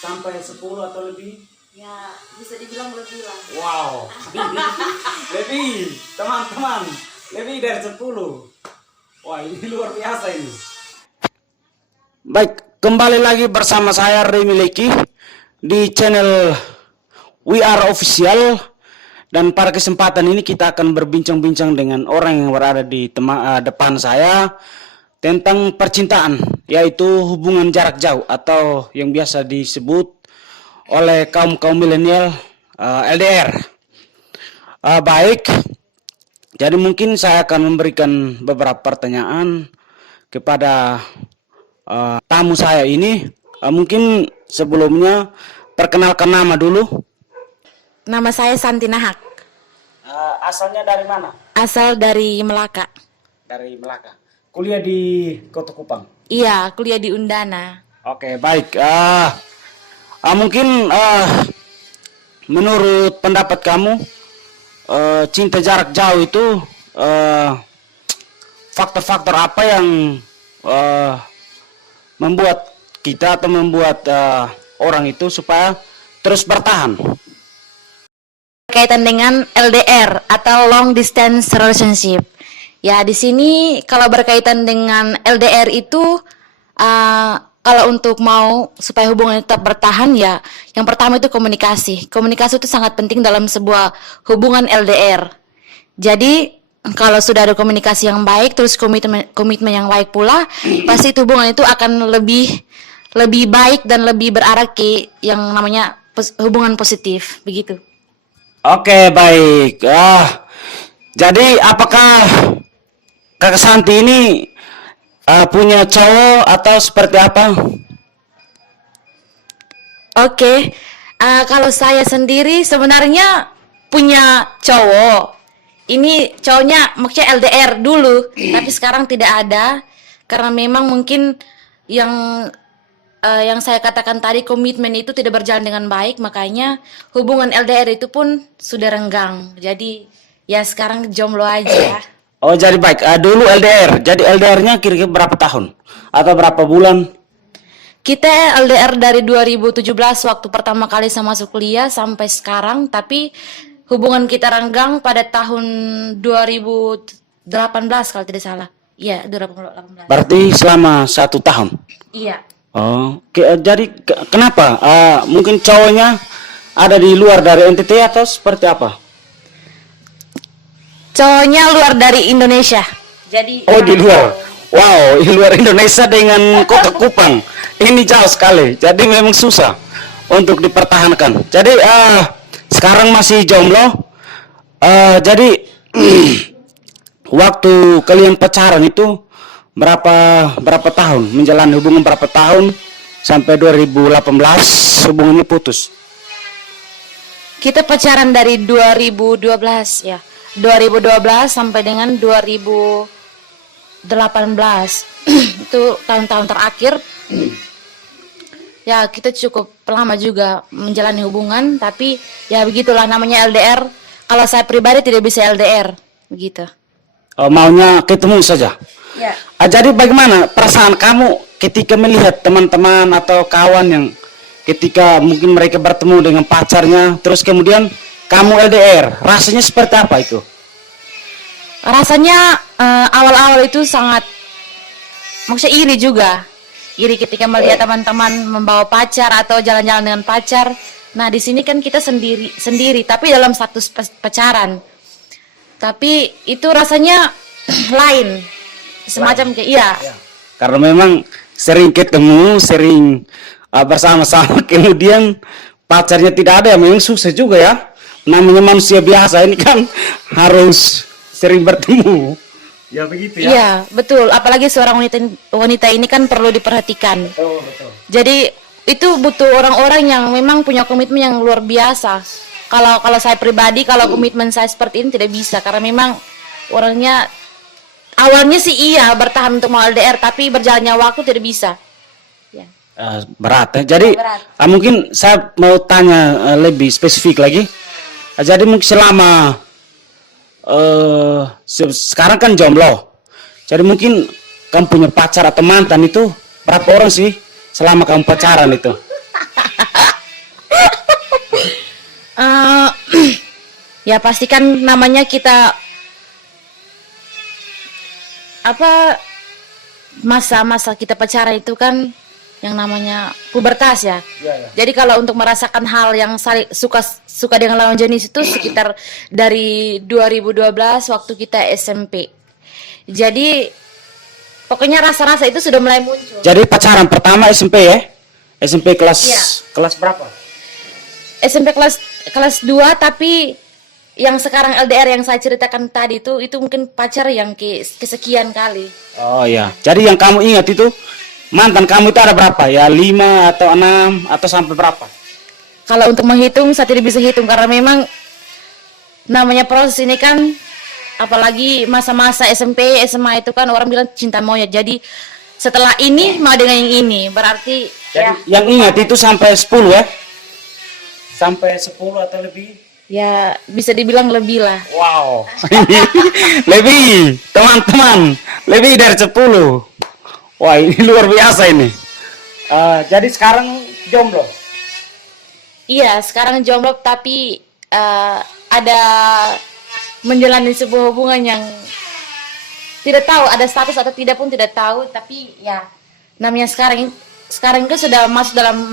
sampai 10 atau lebih? Ya, bisa dibilang lebih lah. Wow, lebih teman-teman, lebih dari 10. Wah, ini luar biasa ini. Baik, kembali lagi bersama saya Remy Leki di channel We Are Official. Dan pada kesempatan ini kita akan berbincang-bincang dengan orang yang berada di depan saya tentang percintaan, yaitu hubungan jarak jauh atau yang biasa disebut oleh kaum milenial LDR. Baik, jadi mungkin saya akan memberikan beberapa pertanyaan kepada tamu saya ini. Mungkin sebelumnya perkenalkan nama dulu. Nama saya Santi Nahak. Asalnya dari mana? Asal dari Melaka. Dari Melaka. Kuliah di Kota Kupang. Iya, kuliah di Undana. Oke, baik. Mungkin menurut pendapat kamu, cinta jarak jauh itu faktor-faktor apa yang membuat kita atau membuat orang itu supaya terus bertahan? Berkaitan dengan LDR atau long distance relationship. Ya, di sini kalau berkaitan dengan LDR itu kalau untuk mau supaya hubungan tetap bertahan ya, yang pertama itu komunikasi. Komunikasi itu sangat penting dalam sebuah hubungan LDR. Jadi kalau sudah ada komunikasi yang baik, terus komitmen yang baik pula, pasti itu hubungan itu akan lebih baik dan lebih berarah ke yang namanya hubungan positif, begitu. Oke, baik. Jadi apakah Kakak Santi ini punya cowok atau seperti apa? Oke, kalau saya sendiri sebenarnya punya cowok. Ini cowoknya maksudnya LDR dulu, tapi sekarang tidak ada karena memang mungkin yang saya katakan tadi, komitmen itu tidak berjalan dengan baik, makanya hubungan LDR itu pun sudah renggang. Jadi ya sekarang jomblo aja. Oh, jadi baik. Dulu LDR. Jadi LDR-nya kira-kira berapa tahun atau berapa bulan? Kita LDR dari 2017 waktu pertama kali saya masuk kuliah sampai sekarang, tapi hubungan kita renggang pada tahun 2018 kalau tidak salah. Iya, 2018. Berarti selama 1 tahun. Iya. Oh, jadi kenapa? Mungkin cowoknya ada di luar dari NTT atau seperti apa? Cowoknya luar dari Indonesia. Jadi di luar. Wow, di luar Indonesia dengan Kota Kupang. Ini jauh sekali. Jadi memang susah untuk dipertahankan. Jadi sekarang masih jomblo. Jadi waktu kalian pacaran itu berapa tahun? Menjalani hubungan berapa tahun sampai 2018 hubungannya putus? Kita pacaran dari 2012 ya. 2012 sampai dengan 2018. Itu tahun-tahun terakhir. Ya, kita cukup lama juga menjalani hubungan, tapi ya begitulah namanya LDR. Kalau saya pribadi tidak bisa LDR, begitu. Maunya ketemu saja. Ya. Jadi bagaimana perasaan kamu ketika melihat teman-teman atau kawan yang ketika mungkin mereka bertemu dengan pacarnya, terus kemudian kamu LDR, rasanya seperti apa itu? Rasanya awal-awal itu sangat, maksudnya iri juga. Iri ketika melihat teman-teman membawa pacar atau jalan-jalan dengan pacar. Nah, di sini kan kita sendiri, tapi dalam status pacaran. Tapi itu rasanya lain. Semacam kayak iya. Karena memang sering ketemu, sering bersama-sama, kemudian pacarnya tidak ada, memang susah juga ya. Namanya manusia biasa ini kan harus sering bertemu. Ya begitu ya. Iya, betul. Apalagi seorang wanita ini kan perlu diperhatikan. Betul. Jadi itu butuh orang-orang yang memang punya komitmen yang luar biasa. Kalau saya pribadi, kalau komitmen saya seperti ini tidak bisa karena memang orangnya awalnya sih iya bertahan untuk mau LDR, tapi berjalannya waktu tidak bisa. Ya. Berat ya. Jadi Berat. mungkin saya mau tanya lebih spesifik lagi. Jadi mungkin selama sekarang kan jomblo. Jadi mungkin kamu punya pacar atau mantan itu berapa orang sih selama kamu pacaran itu? Eh, ya pastikan namanya kita apa masa-masa kita pacaran itu kan yang namanya pubertas ya. Iya, iya. Jadi kalau untuk merasakan hal yang saling suka dengan lawan jenis itu sekitar dari 2012 waktu kita SMP. Jadi pokoknya rasa-rasa itu sudah mulai muncul. Jadi pacaran pertama SMP ya? SMP kelas Iya. kelas berapa? SMP kelas 2 tapi yang sekarang LDR yang saya ceritakan tadi itu mungkin pacar yang kesekian kali. Oh ya. Jadi yang kamu ingat itu mantan kamu itu ada berapa? Ya 5 atau 6 atau sampai berapa? Kalau untuk menghitung saya tidak bisa hitung karena memang namanya proses ini kan apalagi masa-masa SMP, SMA itu kan orang bilang cinta monyet. Jadi setelah ini mau dengan yang ini berarti Jadi yang ingat itu sampai 10 ya? Sampai 10 atau lebih? ya bisa dibilang lebih lah. Wow. Lebih, teman-teman. Lebih dari 10. Wah, ini luar biasa ini. Jadi sekarang jomblo. Iya, sekarang jomblo tapi ada menjalani sebuah hubungan yang tidak tahu ada status atau tidak pun tidak tahu, tapi ya namanya sekarang itu sudah masuk dalam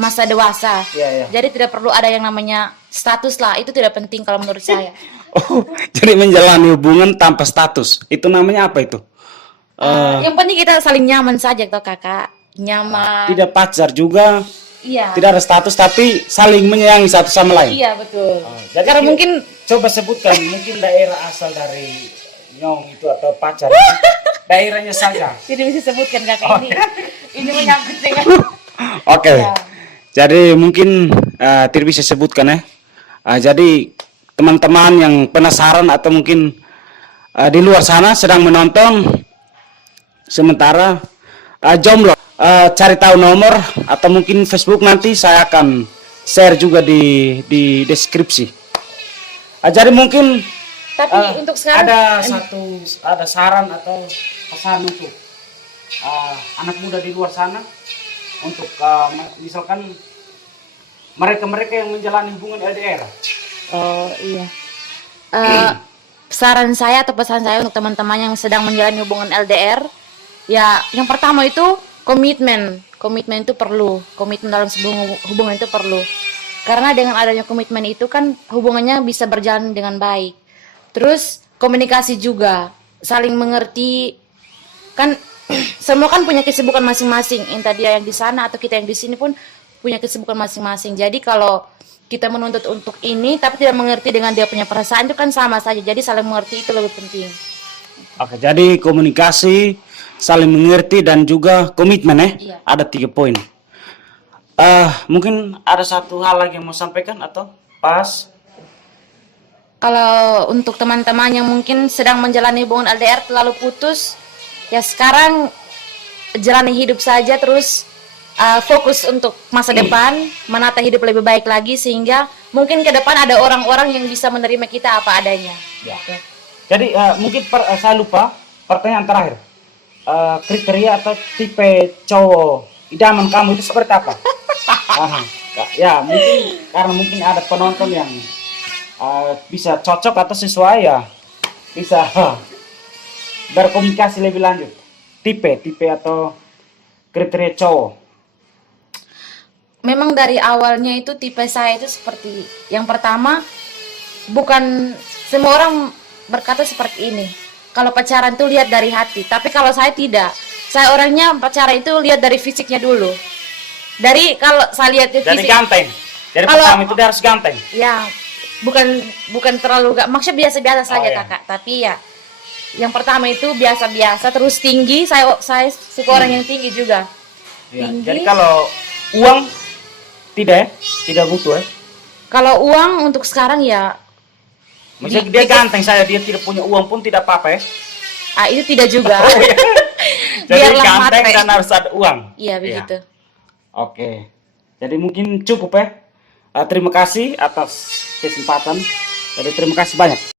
masa dewasa. Iya, iya. Jadi tidak perlu ada yang namanya status lah, itu tidak penting kalau menurut saya. Oh, jadi menjalani hubungan tanpa status. Itu namanya apa itu? Yang penting kita saling nyaman saja toh kakak, nyaman. Tidak pacar juga, Iya. tidak ada status tapi saling menyayangi satu sama lain. Iya betul. Jadi Karena mungkin coba sebutkan mungkin daerah asal dari nyong itu atau pacar. Daerahnya saja. tidak bisa sebutkan kakak ini menyangkut dengan. Oke. Ya. Jadi mungkin tidak bisa sebutkan ya. Jadi teman-teman yang penasaran atau mungkin di luar sana sedang menonton sementara jomblo, cari tahu nomor atau mungkin Facebook nanti saya akan share juga di deskripsi. Jadi mungkin Tapi untuk sekarang ada saran atau pesan untuk anak muda di luar sana untuk misalkan mereka yang menjalani hubungan LDR. oh iya. Saran saya atau pesan saya untuk teman-teman yang sedang menjalani hubungan LDR, ya yang pertama itu komitmen. Komitmen itu perlu. Komitmen dalam sebuah hubungan itu perlu. Karena dengan adanya komitmen itu kan hubungannya bisa berjalan dengan baik. Terus komunikasi juga, saling mengerti. Kan semua kan punya kesibukan masing-masing. Entah dia yang di sana atau kita yang di sini pun punya kesibukan masing-masing. Jadi kalau kita menuntut untuk ini tapi tidak mengerti dengan dia punya perasaan itu kan sama saja. Jadi saling mengerti itu lebih penting. Oke, jadi komunikasi, saling mengerti dan juga komitmen ya. Iya. Ada 3 poin. Mungkin ada satu hal lagi yang mau sampaikan atau pas? Kalau untuk teman-teman yang mungkin sedang menjalani hubungan LDR lalu putus, ya sekarang jalani hidup saja terus fokus untuk masa depan, menata hidup lebih baik lagi sehingga mungkin ke depan ada orang-orang yang bisa menerima kita apa adanya. Ya. Jadi mungkin saya lupa pertanyaan terakhir. Kriteria atau tipe cowok idaman kamu itu seperti apa? Ya mungkin karena mungkin ada penonton yang bisa cocok atau sesuai ya bisa berkomunikasi lebih lanjut. Tipe atau kriteria cowok. Memang dari awalnya itu tipe saya itu seperti yang pertama, bukan semua orang berkata seperti ini. Kalau pacaran tuh lihat dari hati, tapi kalau saya tidak. Saya orangnya pacaran itu lihat dari fisiknya dulu. Dari kalau saya lihat dari Jadi fisik, ganteng. Jadi Kalau- pertama itu dia harus ganteng. ya bukan terlalu maksudnya biasa-biasa saja iya. kakak. Tapi ya yang pertama itu biasa-biasa, terus tinggi. Saya suka orang yang tinggi juga. Ya, Tinggi. jadi kalau uang tidak ya, tidak butuh ya. Kalau uang untuk sekarang ya, Maksudnya dia ganteng saya, dia tidak punya uang pun tidak apa-apa ya. itu tidak juga. Oh, iya. Jadi Biarlah ganteng matre. dan harus ada uang. Iya begitu. Oke. Jadi mungkin cukup ya. Terima kasih atas kesempatan. Jadi terima kasih banyak.